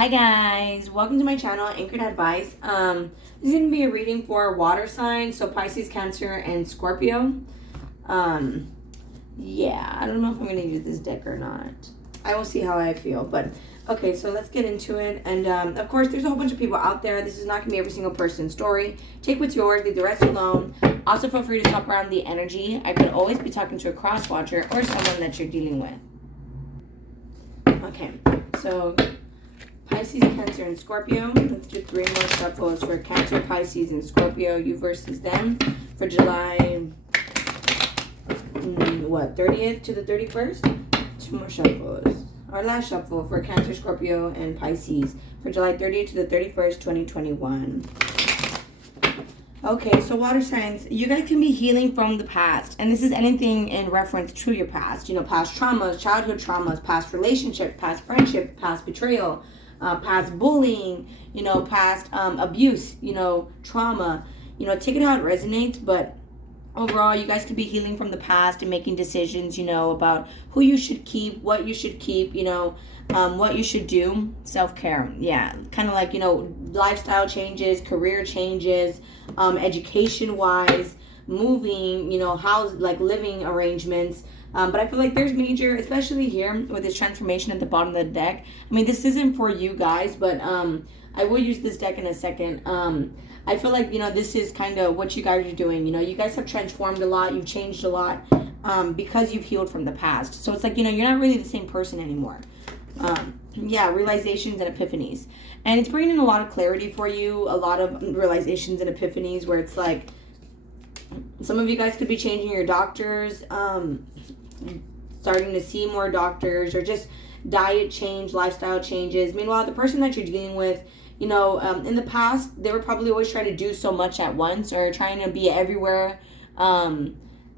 Hi guys, welcome to my channel, Anchored Advice. This is going to be a reading for water signs, so Pisces, Cancer, and Scorpio. Yeah, I don't know if I'm going to use this deck or not. I will see how I feel, but okay, so let's get into it. And of course, there's a whole bunch of people out there. This is not going to be every single person's story. Take what's yours, leave the rest alone. Also, feel free to shop around the energy. I could always be talking to a cross watcher or someone that you're dealing with. Okay, so Pisces, Cancer, and Scorpio. Let's do 3 more shuffles for Cancer, Pisces, and Scorpio. You versus them for July, 30th to the 31st? 2 more shuffles. Our last shuffle for Cancer, Scorpio, and Pisces for July 30th to the 31st, 2021. Okay, so water signs, you guys can be healing from the past. And this is anything in reference to your past. You know, past traumas, childhood traumas, past relationships, past friendship, past betrayal, past bullying, past abuse, trauma. Take it how it resonates, but overall, you guys could be healing from the past and making decisions, about who you should keep, what you should keep, what you should do. Self-care, yeah. Kind of like, lifestyle changes, career changes, education-wise, moving, house, like living arrangements. But I feel like there's major, especially here with this transformation at the bottom of the deck. I mean, this isn't for you guys, but I will use this deck in a second. I feel like, this is kind of what you guys are doing. You guys have transformed a lot. You've changed a lot because you've healed from the past. So it's like, you're not really the same person anymore. Realizations and epiphanies. And it's bringing in a lot of clarity for you. A lot of realizations and epiphanies where it's like, some of you guys could be changing your doctors, starting to see more doctors, or just diet change, lifestyle changes. Meanwhile, the person that you're dealing with, in the past, they were probably always trying to do so much at once, or trying to be everywhere,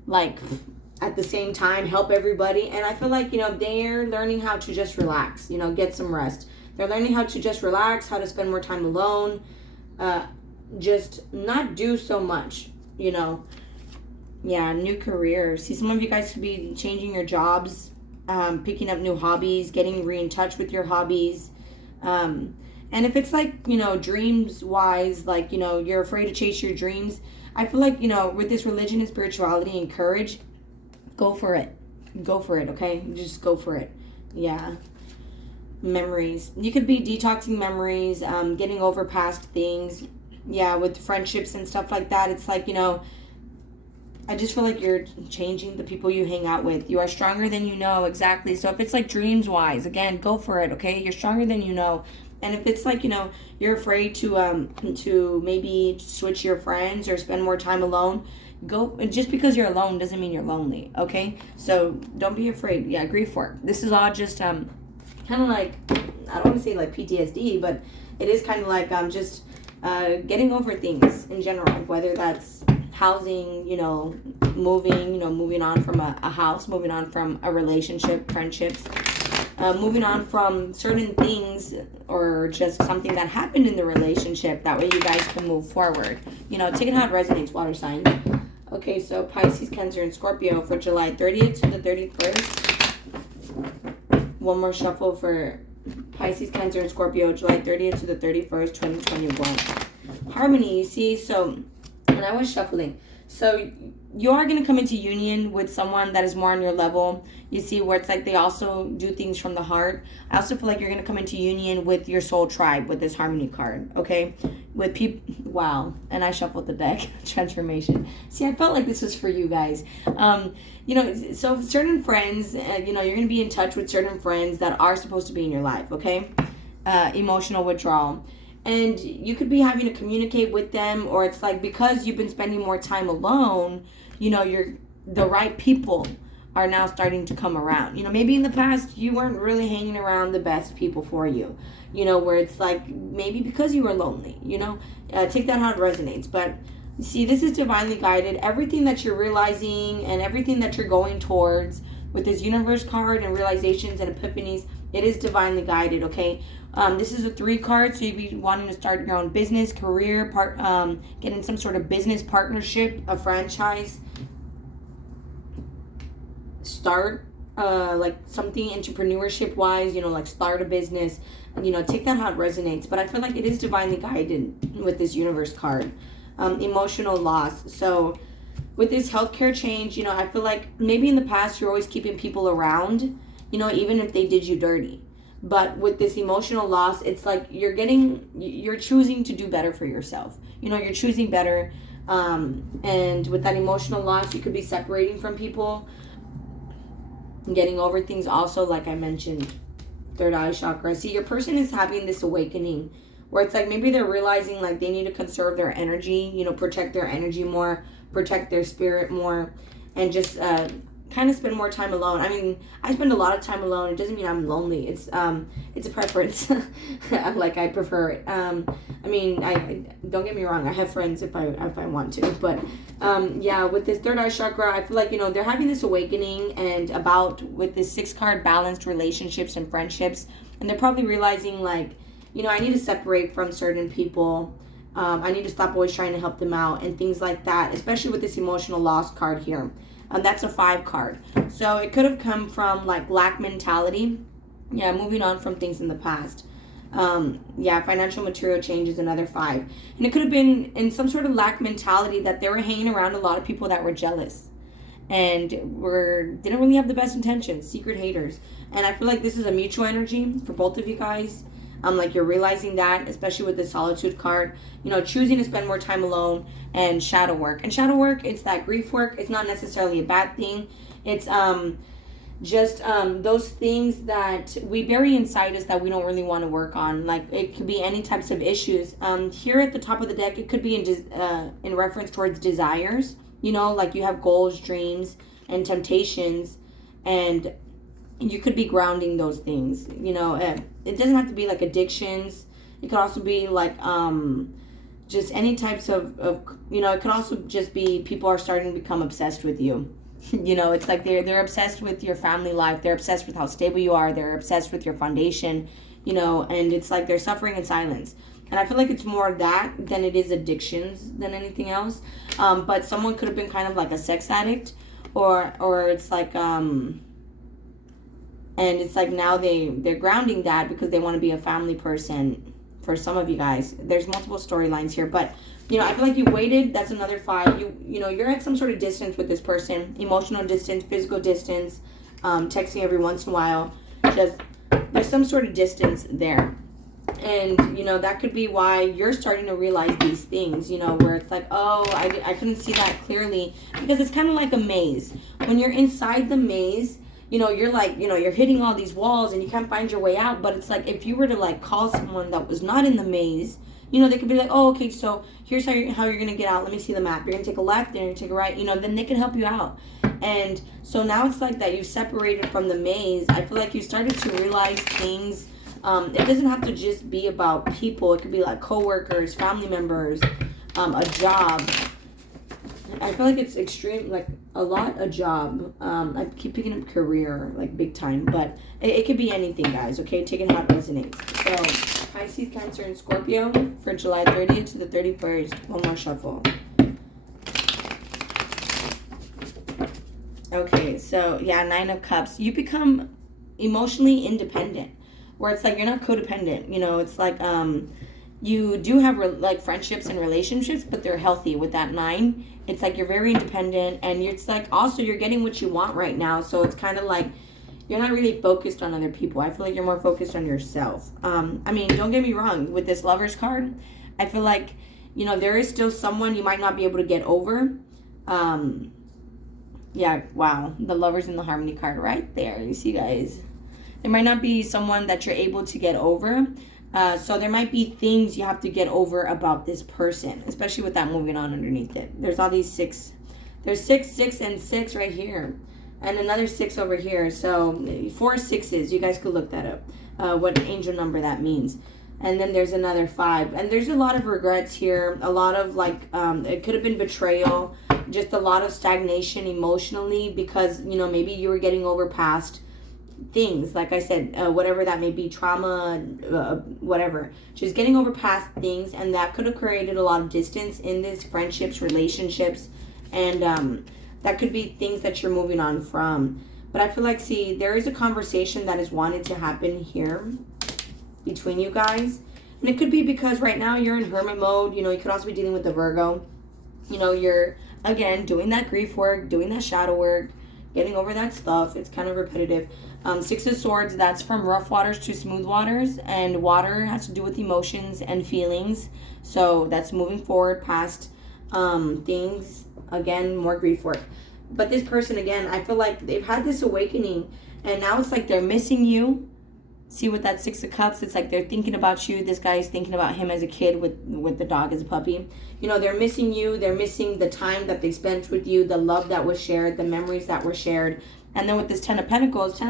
like at the same time, help everybody. And I feel like, they're learning how to just relax, get some rest. They're learning how to just relax, how to spend more time alone, just not do so much, Yeah, new career. See, some of you guys could be changing your jobs, picking up new hobbies, getting in touch with your hobbies. And if it's like, dreams wise, like, you're afraid to chase your dreams, I feel like, with this religion and spirituality and courage, go for it. Go for it, okay? Just go for it. Yeah. Memories. You could be detoxing memories, getting over past things. Yeah, with friendships and stuff like that. It's like, I just feel like you're changing the people you hang out with. You are stronger than you know, exactly. So if it's like dreams wise, again, go for it, okay? You're stronger than you know. And if it's like, you're afraid to maybe switch your friends or spend more time alone, go. Just because you're alone doesn't mean you're lonely, okay? So don't be afraid. Yeah, grief for it. This is all just kind of like, I don't want to say like PTSD, but it is kind of like just getting over things in general, whether that's housing, moving, moving on from a house, moving on from a relationship, friendships, moving on from certain things, or just something that happened in the relationship. That way you guys can move forward. Take it how it resonates, water signs. Okay, so Pisces, Cancer, and Scorpio for July 30th to the 31st. One more shuffle for Pisces, Cancer, and Scorpio, July 30th to the 31st, 2021. Harmony, you see, so when I was shuffling, so you are going to come into union with someone that is more on your level. You see, where it's like they also do things from the heart. I also feel like you're going to come into union with your soul tribe with this harmony card, okay? With people, wow. And I shuffled the deck, transformation. See, I felt like this was for you guys. So certain friends, you're going to be in touch with certain friends that are supposed to be in your life, okay? Emotional withdrawal. And you could be having to communicate with them, or it's like because you've been spending more time alone, the right people are now starting to come around. Maybe in the past you weren't really hanging around the best people for you, where it's like maybe because you were lonely, take that how it resonates. But see, this is divinely guided. Everything that you're realizing and everything that you're going towards with this universe card and realizations and epiphanies, it is divinely guided, okay? This is a 3 card, so you'd be wanting to start your own business, career, getting some sort of business partnership, a franchise, start like something entrepreneurship wise, like start a business, take that how it resonates. But I feel like it is divinely guided with this universe card. Emotional loss. So with this healthcare change, I feel like maybe in the past you're always keeping people around, even if they did you dirty. But with this emotional loss, it's like you're choosing to do better for yourself. You're choosing better. And with that emotional loss, you could be separating from people, getting over things also, like I mentioned, third eye chakra. See, your person is having this awakening where it's like maybe they're realizing like they need to conserve their energy, protect their energy more, protect their spirit more, and just kind of spend more time alone. I mean, I spend a lot of time alone. It doesn't mean I'm lonely. It's a preference. Like I prefer it. I mean, I don't get me wrong. I have friends if I want to, but yeah, with this third eye chakra, I feel like they're having this awakening and with this 6 card balanced relationships and friendships, and they're probably realizing like, I need to separate from certain people. I need to stop always trying to help them out and things like that, especially with this emotional loss card here. That's a 5 card. So it could have come from like lack mentality. Yeah, moving on from things in the past. Financial material change is another 5. And it could have been in some sort of lack mentality that they were hanging around a lot of people that were jealous and didn't really have the best intentions, secret haters. And I feel like this is a mutual energy for both of you guys. Like you're realizing that, especially with the solitude card, choosing to spend more time alone, and shadow work. And shadow work, it's that grief work. It's not necessarily a bad thing. It's just those things that we bury inside us that we don't really want to work on. Like it could be any types of issues. Here at the top of the deck, it could be in reference towards desires. Like you have goals, dreams, and temptations, and you could be grounding those things. It doesn't have to be like addictions. It could also be like just any types of it could also just be people are starting to become obsessed with you. It's like they're obsessed with your family life. They're obsessed with how stable you are. They're obsessed with your foundation, and it's like they're suffering in silence. And I feel like it's more that than it is addictions than anything else. But someone could have been kind of like a sex addict, or it's like and it's like now they're grounding that because they want to be a family person. For some of you guys, there's multiple storylines here, but I feel like you waited. That's another 5. You're at some sort of distance with this person, emotional distance, physical distance, texting every once in a while. Just there's some sort of distance there, and that could be why you're starting to realize these things. Where it's like, oh, I couldn't see that clearly, because it's kind of like a maze. When you're inside the maze, you're like, you're hitting all these walls and you can't find your way out. But it's like if you were to like call someone that was not in the maze, they could be like, oh, okay, so here's how you're going to get out. Let me see the map. You're going to take a left, then you're going to take a right. Then they can help you out. And so now it's like that you separated from the maze. I feel like you started to realize things. It doesn't have to just be about people. It could be like coworkers, family members, a job. I feel like it's extreme, like a job. I keep picking up career, like big time, but it could be anything, guys, okay? Taking how it resonates. So, Pisces, Cancer, and Scorpio for July 30th to the 31st. One more shuffle. Okay, so, yeah, 9 of Cups. You become emotionally independent, where it's like you're not codependent. It's like, you do have like friendships and relationships, but they're healthy with that 9. It's like you're very independent, and it's like also you're getting what you want right now. So it's kind of like you're not really focused on other people. I feel like you're more focused on yourself. I mean, don't get me wrong. With this Lovers card, I feel like, there is still someone you might not be able to get over. Yeah, wow. The Lovers and the Harmony card right there. You see, guys? There might not be someone that you're able to get over. So there might be things you have to get over about this person, especially with that moving on underneath it. There's all these 6. There's 6, 6, and 6 right here. And another 6 over here. So 4 6s. You guys could look that up. What angel number that means. And then there's another 5. And there's a lot of regrets here. A lot of like, it could have been betrayal. Just a lot of stagnation emotionally because, maybe you were getting over past things, like I said, whatever that may be, trauma, whatever, just getting over past things, and that could have created a lot of distance in this friendships, relationships, and that could be things that you're moving on from. But I feel like, see, there is a conversation that is wanted to happen here, between you guys. And it could be because right now you're in hermit mode. You know, you could also be dealing with the Virgo. You know, you're, again, doing that grief work, doing that shadow work, getting over that stuff. It's kind of repetitive. Six of Swords, that's from rough waters to smooth waters. And water has to do with emotions and feelings. So that's moving forward past things. Again, more grief work. But this person, again, I feel like they've had this awakening. And now it's like they're missing you. See, with that Six of Cups, it's like they're thinking about you. This guy is thinking about him as a kid with the dog as a puppy. You know, they're missing you. They're missing the time that they spent with you, the love that was shared, the memories that were shared. And then with this Ten of Pentacles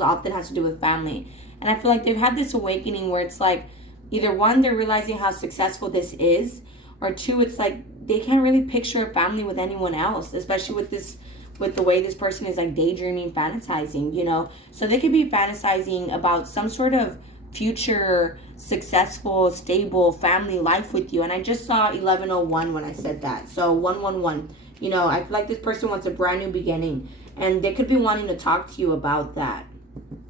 often has to do with family. And I feel like they've had this awakening where it's like, either one, they're realizing how successful this is, or two, it's like they can't really picture a family with anyone else, especially with the way this person is like daydreaming, fantasizing, you know. So they could be fantasizing about some sort of future successful, stable family life with you. And I just saw 1101 when I said that. So 111, you know, I feel like this person wants a brand new beginning, and they could be wanting to talk to you about that.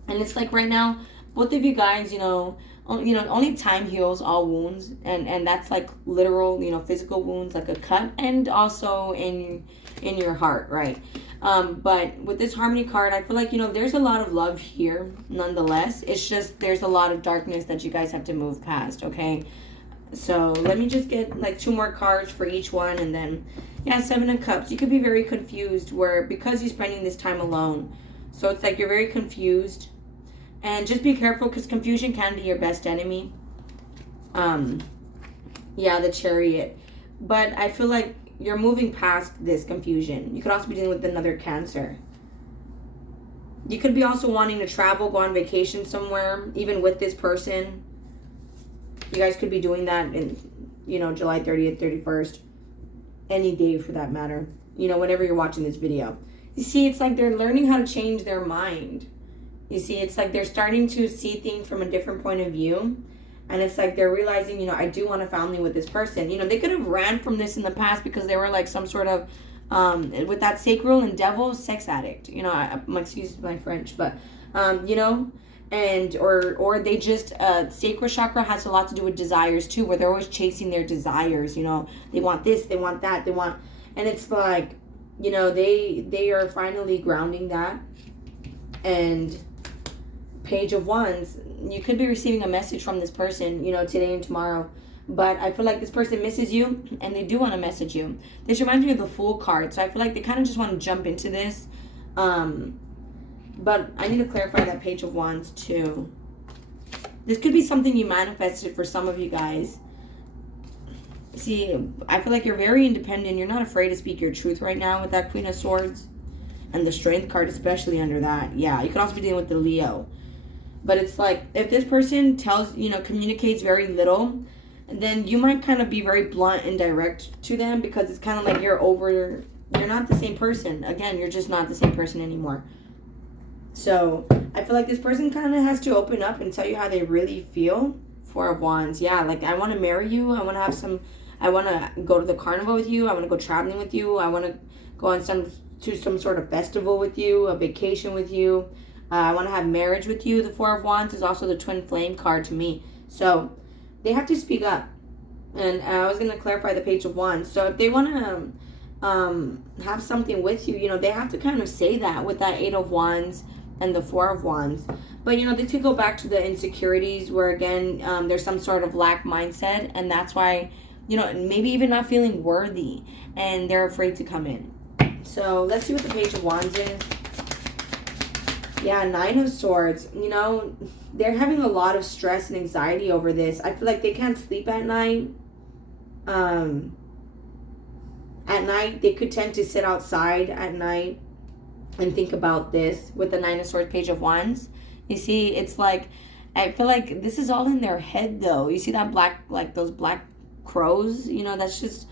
And it's like right now, both of you guys, you know, only time heals all wounds, and that's like literal, you know, physical wounds, like a cut, and also in your heart, right? But with this Harmony card, I feel like, you know, there's a lot of love here nonetheless. It's just there's a lot of darkness that you guys have to move past, okay? So let me just get like 2 more cards for each one, and then, yeah, Seven of Cups. You could be very confused because you're spending this time alone. So it's like you're very confused. And just be careful, because confusion can be your best enemy. Yeah, the Chariot. But I feel like you're moving past this confusion. You could also be dealing with another Cancer. You could be also wanting to travel, go on vacation somewhere, even with this person. You guys could be doing that in, you know, July 30th, 31st. Any day for that matter. You know, whenever you're watching this video. You see, it's like they're learning how to change their mind. You see, it's like they're starting to see things from a different point of view. And it's like they're realizing, you know, I do want a family with this person. You know, they could have ran from this in the past because they were like some sort of, with that sacral and devil, sex addict. You know, excuse my French, but, you know, and, or they just, sacral chakra has a lot to do with desires too, where they're always chasing their desires. You know, they want this, they want that, they want, and it's like, you know, they are finally grounding that. And Page of Wands, you could be receiving a message from this person, you know, today and tomorrow. But I feel like this person misses you, and they do want to message you. This reminds me of the Fool card. So I feel like they kind of just want to jump into this. But I need to clarify that Page of Wands too. This could be something you manifested for some of you guys. See, I feel like you're very independent. You're not afraid to speak your truth right now with that Queen of Swords. And the Strength card, especially under that. Yeah, you could also be dealing with the Leo. But it's like, if this person communicates very little, then you might kind of be very blunt and direct to them, because it's kind of like you're not the same person. Again, you're just not the same person anymore. So I feel like this person kind of has to open up and tell you how they really feel. Four of Wands. Yeah, like, I want to marry you. I want to go to the carnival with you. I want to go traveling with you. I want to go on some sort of festival with you, a vacation with you. I want to have marriage with you. The Four of Wands is also the Twin Flame card to me. So they have to speak up. And I was going to clarify the Page of Wands. So if they want to have something with you, you know, they have to kind of say that with that Eight of Wands and the Four of Wands. But, you know, they could go back to the insecurities where, again, there's some sort of lack mindset. And that's why, you know, maybe even not feeling worthy. And they're afraid to come in. So let's see what the Page of Wands is. Yeah, Nine of Swords. You know, they're having a lot of stress and anxiety over this. I feel like they can't sleep at night. At night, they could tend to sit outside at night and think about this with the Nine of Swords, Page of Wands. You see, it's like, I feel like this is all in their head, though. You see that black, like those black crows? You know, that's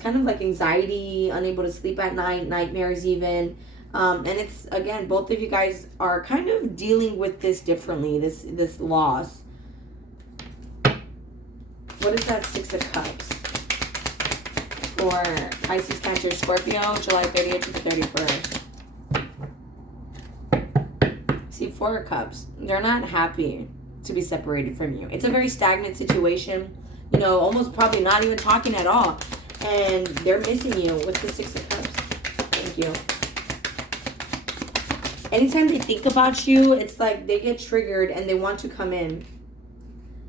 kind of like anxiety, unable to sleep at night, nightmares even. And it's, again, both of you guys are kind of dealing with this differently, this loss. What is that Six of Cups? For Pisces, Cancer, Scorpio, July 30th to the 31st. See, Four of Cups. They're not happy. to be separated from you. It's a very stagnant situation, you know, almost probably not even talking at all. And they're missing you with the Six of Cups. Thank you. Anytime they think about you, it's like they get triggered and they want to come in.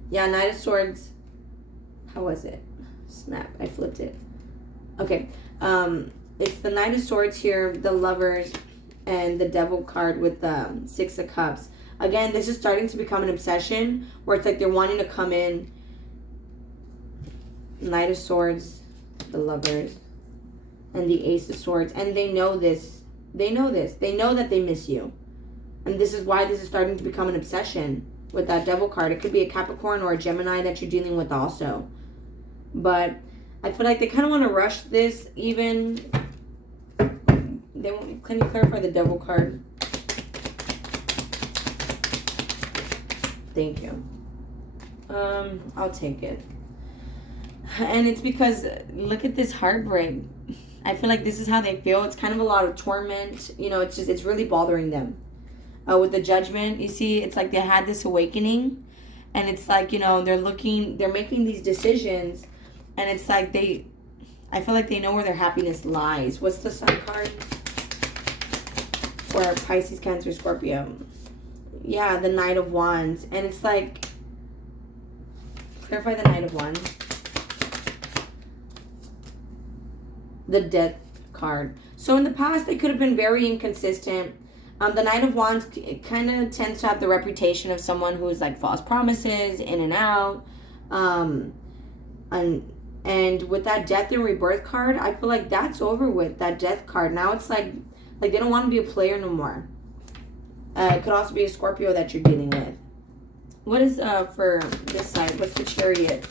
Yeah, Knight of Swords. How was it? Snap, I flipped it. Okay, it's the Knight of Swords here, the Lovers, and the Devil card with the Six of Cups. Again, this is starting to become an obsession where it's like they're wanting to come in. Knight of Swords, the Lovers, and the Ace of Swords. And they know this. They know this. They know that they miss you. And this is why this is starting to become an obsession with that Devil card. It could be a Capricorn or a Gemini that you're dealing with also. But I feel like they kind of want to rush this even. They won't. Can you clarify the Devil card? Thank you. I'll take it. And it's because, look at this heartbreak. I feel like this is how they feel. It's kind of a lot of torment. You know, it's really bothering them. With the Judgment, you see, it's like they had this awakening. And it's like, you know, they're making these decisions. And it's like I feel like they know where their happiness lies. What's the Sun card? For Pisces, Cancer, Scorpio. Yeah, the Knight of Wands. And it's like, clarify the Knight of Wands. The Death card. So in the past, they could have been very inconsistent. The Knight of Wands kind of tends to have the reputation of someone who's like false promises, in and out. And with that Death and Rebirth card, I feel like that's over with, that Death card. Now it's like they don't want to be a player no more. It could also be a Scorpio that you're dealing with. What is for this side? What's the Chariot?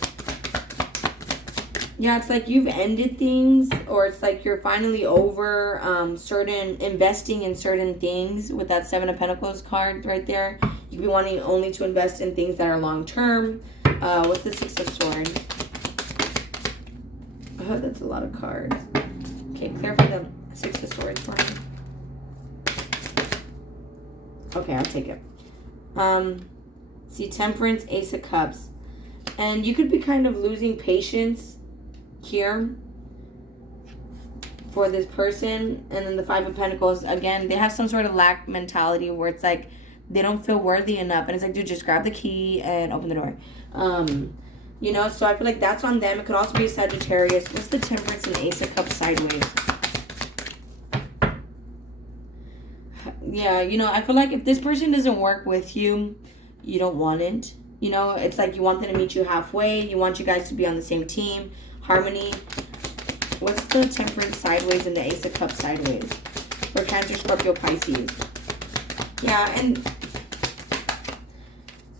Yeah, it's like you've ended things, or it's like you're finally over investing in certain things with that Seven of Pentacles card right there. You could be wanting only to invest in things that are long term. What's the Six of Swords? Oh, that's a lot of cards. Okay, clarify the Six of Swords for me. Okay, I'll take it. See, Temperance, Ace of Cups. And you could be kind of losing patience here for this person. And then the Five of Pentacles, again, they have some sort of lack mentality where it's like they don't feel worthy enough. And it's like, dude, just grab the key and open the door. You know, so I feel like that's on them. It could also be a Sagittarius. What's the Temperance and Ace of Cups sideways? Yeah, you know, I feel like if this person doesn't work with you, you don't want it. You know, it's like you want them to meet you halfway. You want you guys to be on the same team. Harmony. What's the Temperance sideways and the Ace of Cups sideways? For Cancer, Scorpio, Pisces. Yeah, and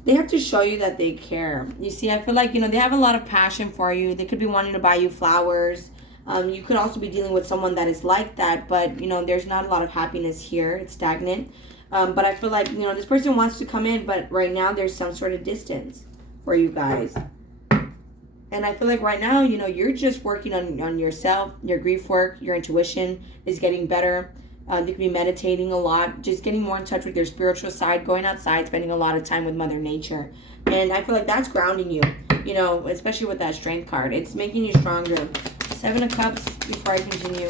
they have to show you that they care. You see, I feel like, you know, they have a lot of passion for you. They could be wanting to buy you flowers. You could also be dealing with someone that is like that, but, you know, there's not a lot of happiness here. It's stagnant. But I feel like, you know, this person wants to come in, but right now there's some sort of distance for you guys. And I feel like right now, you know, you're just working on yourself, your grief work, your intuition is getting better. You could be meditating a lot, just getting more in touch with your spiritual side, going outside, spending a lot of time with Mother Nature. And I feel like that's grounding you, you know, especially with that Strength card. It's making you stronger. Seven of Cups, before I continue.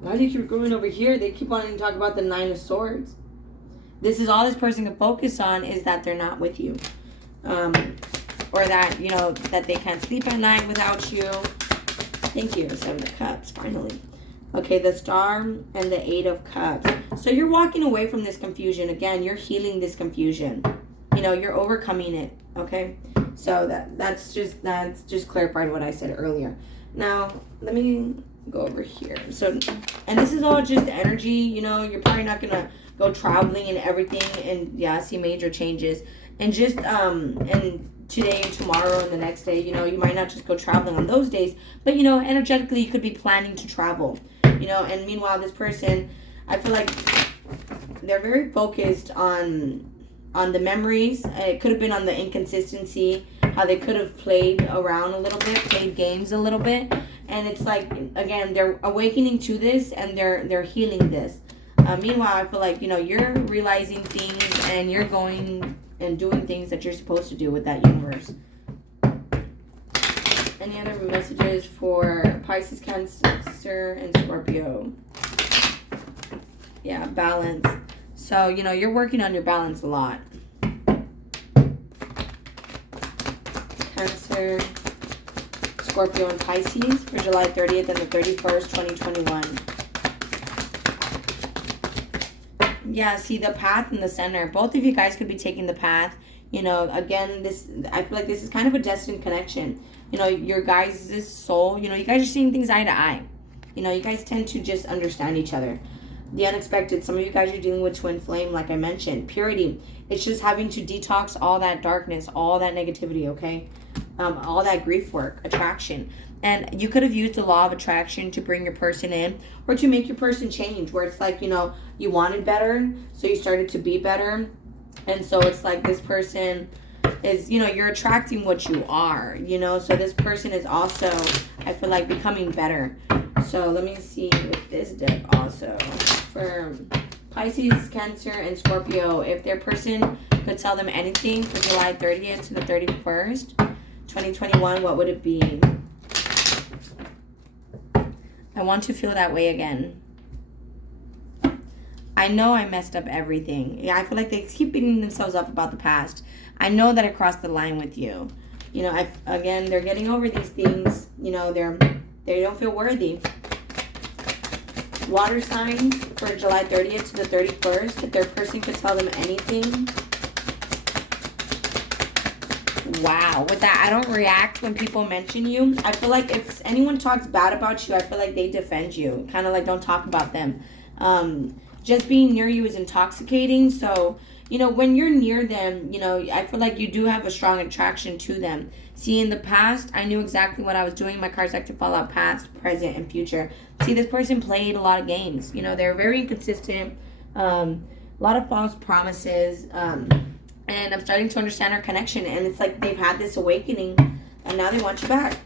Why do you keep going over here? They keep wanting to talk about the Nine of Swords. This is all this person can focus on, is that they're not with you. Or that, you know, that they can't sleep at night without you. Thank you, Seven of Cups, finally. Okay, the Star and the Eight of Cups. So you're walking away from this confusion. Again, you're healing this confusion. You know, you're overcoming it, okay? So that's just clarified what I said earlier. Now, let me go over here. So, and this is all just energy, you know, you're probably not going to go traveling and everything. And yeah, I see major changes. And just, and today and tomorrow and the next day, you know, you might not just go traveling on those days, but, you know, energetically you could be planning to travel, you know. And meanwhile, this person, I feel like they're very focused on the memories. It could have been on the inconsistency, how they could have played around a little bit, played games a little bit. And it's like, again, they're awakening to this and they're healing this. Meanwhile, I feel like, you know, you're realizing things and you're going and doing things that you're supposed to do with that universe. Any other messages for Pisces, Cancer, and Scorpio? Yeah, balance. So, you know, you're working on your balance a lot. Cancer, Scorpio, and Pisces for July 30th and the 31st, 2021. Yeah, see the path in the center. Both of you guys could be taking the path. You know, again, I feel like this is kind of a destined connection. You know, your guys' soul, you know, you guys are seeing things eye to eye. You know, you guys tend to just understand each other. The unexpected. Some of you guys are dealing with twin flame, like I mentioned. Purity. It's just having to detox all that darkness, all that negativity, okay? All that grief work. Attraction. And you could have used the law of attraction to bring your person in or to make your person change, where it's like, you know, you wanted better, so you started to be better. And so it's like this person is, you know, you're attracting what you are, you know. So this person is also, I feel like, becoming better. So let me see with this deck also. For Pisces, Cancer, and Scorpio, if their person could tell them anything for July 30th to the 31st, 2021, what would it be? I want to feel that way again. I know I messed up everything. Yeah, I feel like they keep beating themselves up about the past. I know that I crossed the line with you. You know, again, they're getting over these things. You know, they don't feel worthy. Water signs for July 30th to the 31st. If their person could tell them anything. Wow. With that, I don't react when people mention you. I feel like if anyone talks bad about you, I feel like they defend you. Kind of like don't talk about them. Just being near you is intoxicating. So, you know, when you're near them, you know, I feel like you do have a strong attraction to them. See, in the past, I knew exactly what I was doing. My cards like to fall out past, present, and future. See, this person played a lot of games. You know, they're very inconsistent. A lot of false promises. And I'm starting to understand our connection. And it's like they've had this awakening. And now they want you back.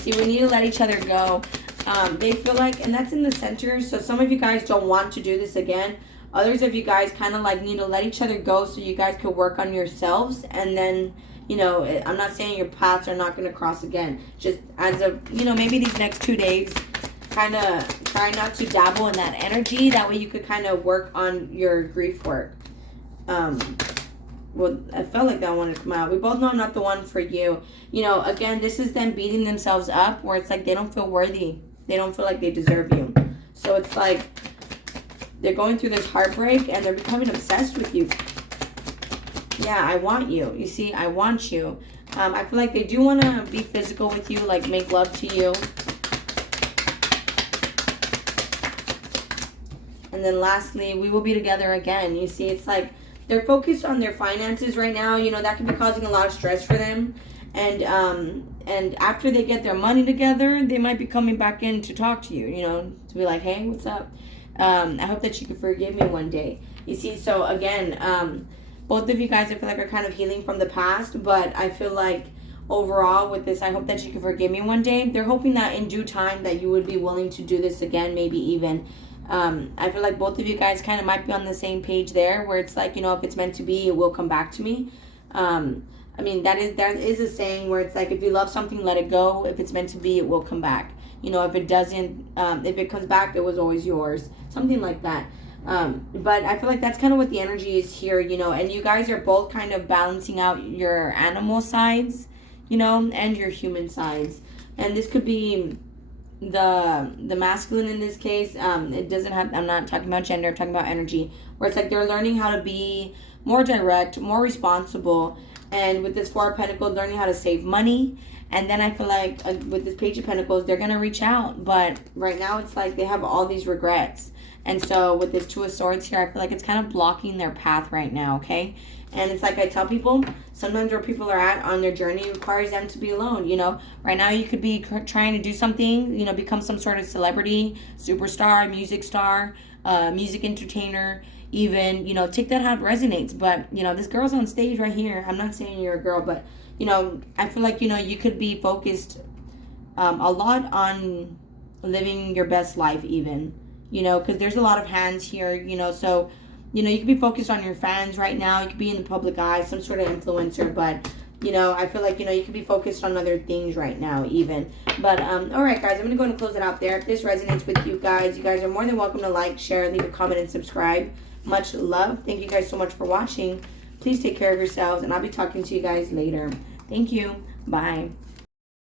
See, we need to let each other go. They feel like, and that's in the center. So some of you guys don't want to do this again. Others of you guys kind of like need to let each other go so you guys could work on yourselves. And then, you know, I'm not saying your paths are not going to cross again. Just as of, you know, maybe these next 2 days, kind of try not to dabble in that energy. That way you could kind of work on your grief work. Well, I felt like that wanted to come out. We both know I'm not the one for you. You know, again, this is them beating themselves up where it's like they don't feel worthy. They don't feel like they deserve you. So it's like they're going through this heartbreak and they're becoming obsessed with you. Yeah, I want you. You see, I want you. I feel like they do want to be physical with you, like make love to you. And then lastly, we will be together again. You see, it's like they're focused on their finances right now. You know, that could be causing a lot of stress for them. And after they get their money together, they might be coming back in to talk to you, you know, to be like, hey, what's up? I hope that you can forgive me one day. You see, so again, both of you guys, I feel like are kind of healing from the past, but I feel like overall with this, I hope that you can forgive me one day. They're hoping that in due time that you would be willing to do this again, maybe even. I feel like both of you guys kind of might be on the same page there, where it's like, you know, if it's meant to be, it will come back to me. I mean, that is a saying where it's like, if you love something, let it go. If it's meant to be, it will come back. You know, if it doesn't, if it comes back, it was always yours. Something like that. But I feel like that's kind of what the energy is here, you know, and you guys are both kind of balancing out your animal sides, you know, and your human sides. And this could be the masculine in this case. It doesn't have, I'm not talking about gender, I'm talking about energy, where it's like they're learning how to be more direct, more responsible. And with this Four of Pentacles, learning how to save money. And then I feel like with this Page of Pentacles, they're going to reach out. But right now, it's like they have all these regrets. And so with this Two of Swords here, I feel like it's kind of blocking their path right now, okay? And it's like I tell people, sometimes where people are at on their journey requires them to be alone, you know? Right now, you could be trying to do something, you know, become some sort of celebrity, superstar, music star, music entertainer, even, you know, take that how it resonates. But, you know, this girl's on stage right here. I'm not saying you're a girl, but, you know, I feel like, you know, you could be focused a lot on living your best life even. you know, because there's a lot of hands here, you know, so, you know, you could be focused on your fans right now. You could be in the public eye, some sort of influencer, but, you know, I feel like, you know, you could be focused on other things right now even. But, all right, guys, I'm going to go and close it out there. If this resonates with you guys are more than welcome to like, share, leave a comment, and subscribe. Much love. Thank you guys so much for watching. Please take care of yourselves, and I'll be talking to you guys later. Thank you. Bye.